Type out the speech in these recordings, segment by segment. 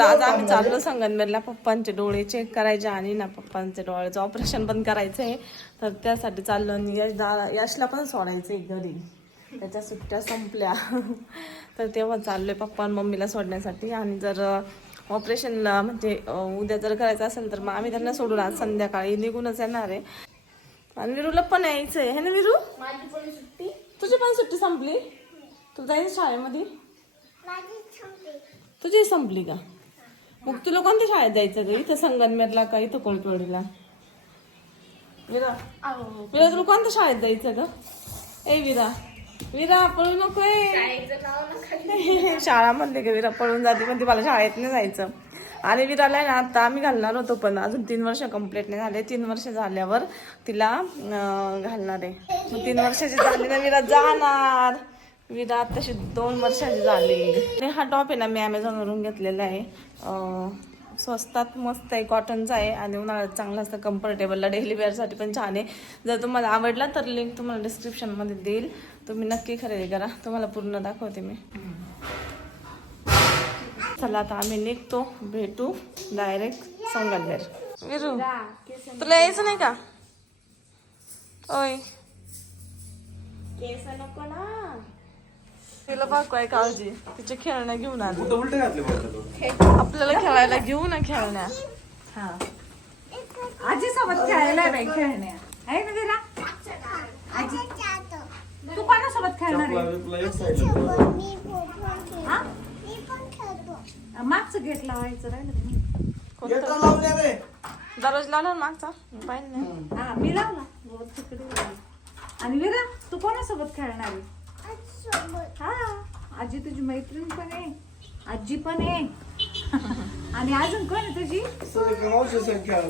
आज आम्ही चाललो संगमनेरला पप्पांचे डोळे चेक करायचे आणि ना पप्पांचे डोळ्याचं ऑपरेशन पण करायचं आहे. तर त्यासाठी चाललो आणि यशला पण सोडायचं आहे घरी, त्याच्या सुट्ट्या संपल्या. तर तेव्हा चाललोय पप्पा आणि मम्मीला सोडण्यासाठी. आणि जर ऑपरेशनला म्हणजे उद्या जर करायचं असेल तर मग आम्ही त्यांना सोडून आज संध्याकाळी निघूनच येणार आहे. आणि विरूला पण यायचं आहे ना विरू? माझी पण सुट्टी. तुझी पण सुट्टी संपली? तू जायचं शाळेमध्ये? माझी संपली. तुझी संपली का? मग तुला कोणत्या शाळेत जायचं ग? इथं संगमनेरला का इथं कोळपेवाडीला? विरा विरा तुला कोणत्या शाळेत जायचं ग? ए विरा विरा पळू नकोय. शाळेचं नाव नका. शाळा म्हणले का विरा पळून जाते, पण ती मला शाळेत नाही जायचं. आणि विराला ना आता आम्ही घालणार होतो पण अजून 3 वर्ष कंप्लीट नाही झाले. 3 वर्ष झाल्यावर तिला घालणार आहे. मग 3 वर्षाची झाली ना विरा जाणार. विरा आताशी 2 वर्षाची झाली. आणि हा टॉप आहे ना मी ॲमेझॉनवरून घेतलेला आहे. स्वस्तात मस्त आहे, कॉटनचा आहे आणि उन्हाळ्यात चांगला असतं, कम्फर्टेबलला डेली वेअरसाठी पण छान आहे. जर तुम्हाला आवडला तर लिंक तुम्हाला डिस्क्रिप्शनमध्ये देईल, तुम्ही नक्की खरेदी करा. तुम्हाला पूर्ण दाखवते मी. चला आता आम्ही निघतो, भेटू डायरेक्ट संगमनेर. विरू तुला यायचं नाही का? ओय केस नको ना, तिला बघ काय काळजी. तिचे खेळणं घेऊन आली, आपल्याला खेळायला घेऊ ना खेळण्या. हा आजी सोबत खेळायला बाई, खेळण्या आहे ना विरा? आजी तू कोणासोबत खेळणार आहे? हा? मागचं गेट लावायचं राहिलं. दररोज लावला मागचा पाहिजे नाही. हा मी लावला रोज तिकडे लावला. आणि विरा तू कोणासोबत खेळणार आहे? हा आजी तुझी मैत्रीण पण आहे, आजी पण आहे. आणि अजून कोण आहे तुझी?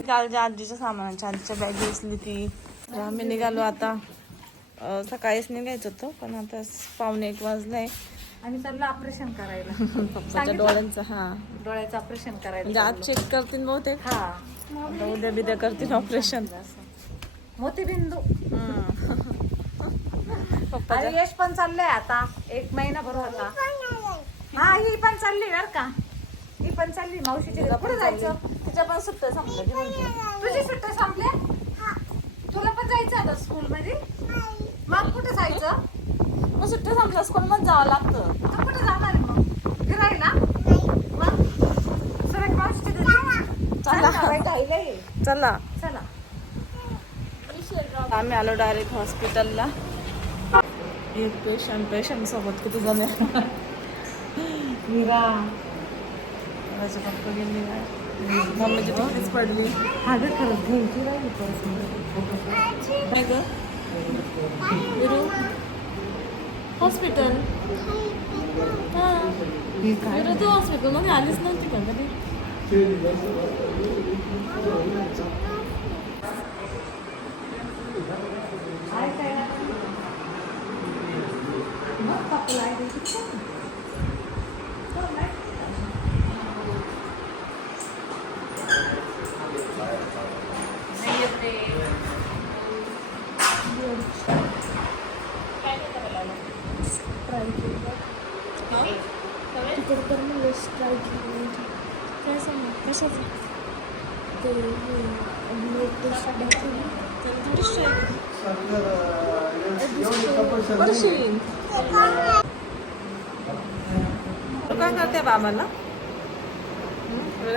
कालच्या आजीच्या सामानाच्या आजीच्या बॅग दिसली ती. आम्ही निघालो आता. सकाळीच निघायचं होतं पण आता 1:45 वाजलाय. आणि चाललं ऑपरेशन करायला. पप्पाच्या डोळ्यांचं. हा डोळ्याचं ऑपरेशन करायला म्हणजे आज चेक करतील बहुतेक. हा आता उद्या बिद्या करतील ऑपरेशन. मोतीबिंदू. पप्पाच्या आणि यश पण चाललंय आता 1 महिनाभर होता. हा ही पण चालली बर का, ही पण चालली मावशीची. कुठे जायचं? तिच्या पण सुट्ट्या संपल्या. तुझी सुट्ट्या संपल्या? तुला पण जायचं आता स्कूल मध्ये? मग कुठे जायचं? मग सुट्ट्या संपल्या स्कूल मध्ये जावं लागतं. तू कुठे जाणार आहे मग? फिरायला? मग सुरेख मावशीची घरी. चला राहिलंय. चला. चला आम्ही आलो डायरेक्ट हॉस्पिटलला. एक पेशंट सोबत किती जण आहे. मीरा माझे पप्पा गेले, मम्मीची तिकडेच पडली. हा ग खरंच घ्यायची राहिली काय ग विरू? हॉस्पिटल. हा विरू तू हॉस्पिटल मध्ये आलीच नव्हती का कधी? काय करते बाबाला?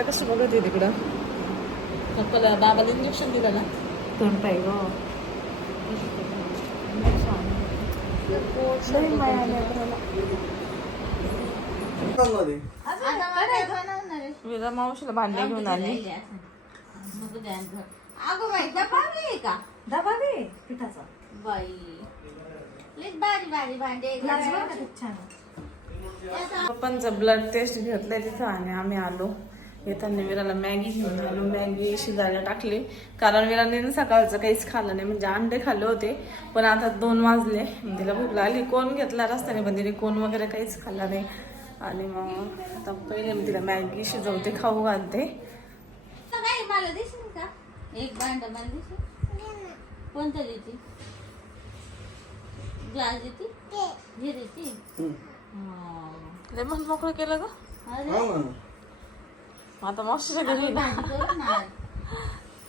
कसं बघत आहे तिकडं? पप्पाला बाबाला इंजेक्शन दिलं ना. तोंडताई ग विरा मावशीला भांडे घेऊन आली. अगं बाई दबावली का? डबा दे पिठाचा. बाई लई भारी भांडे. ग्लास बघ ना किती छान. पप्पांचं ब्लड टेस्ट घेतलंय तिथं आणि आम्ही आलो. येताना विराला मॅगी घेऊन आलो. मॅगी शिजायला टाकली कारण विराने सकाळचं काहीच खाल्लं नाही, म्हणजे अंडे खाल्ले होते पण आता 2 वाजले. तिला भूक लागली. कोण घेतला रस्त्याने पण तिने कोण वगैरे काहीच खाल्ला नाही. आणि मग आता पहिले मी तिला मॅगी शिजवते, खाऊ घालते. काय मला दिसेल का? एक भांड मला दिसेल. कोणतं देते? ग्लास देते? हे देते? लेमन मोकळं केलं ग. अरे आता मावशीच्या घरी आपण ना भाजी करू ना आज.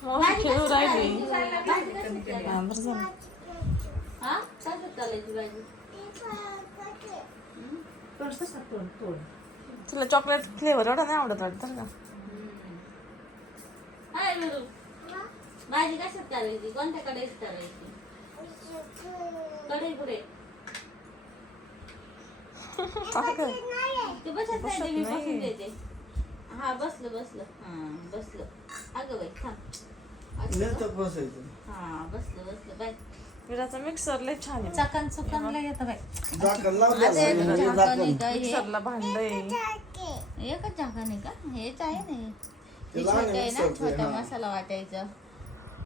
मावशी खेळू राहिली भाजी कशी करायची? हा बरं झालं हा कशी चालायची भाजी तसं तोड तोड. तुला चॉकलेट फ्लेवर एवढा नाही आवडत वाटतं का हाय विरू भाजी कशात करायची कोणत्या कढईत करायची कढई पुढे असं काय? ते बसत नाही मी नाही. बसून देते हा बसलं हा बसलं अगं बाई थांब हा बसलं बाय विराचा मिक्सर लय छान आहे चकन चुकन लय येतं बाई. मिक्सरला भांड आहे एकच झाकण आहे का हेच आहे ना हे छोटं आहे ना छोटा मसाला वाटायचा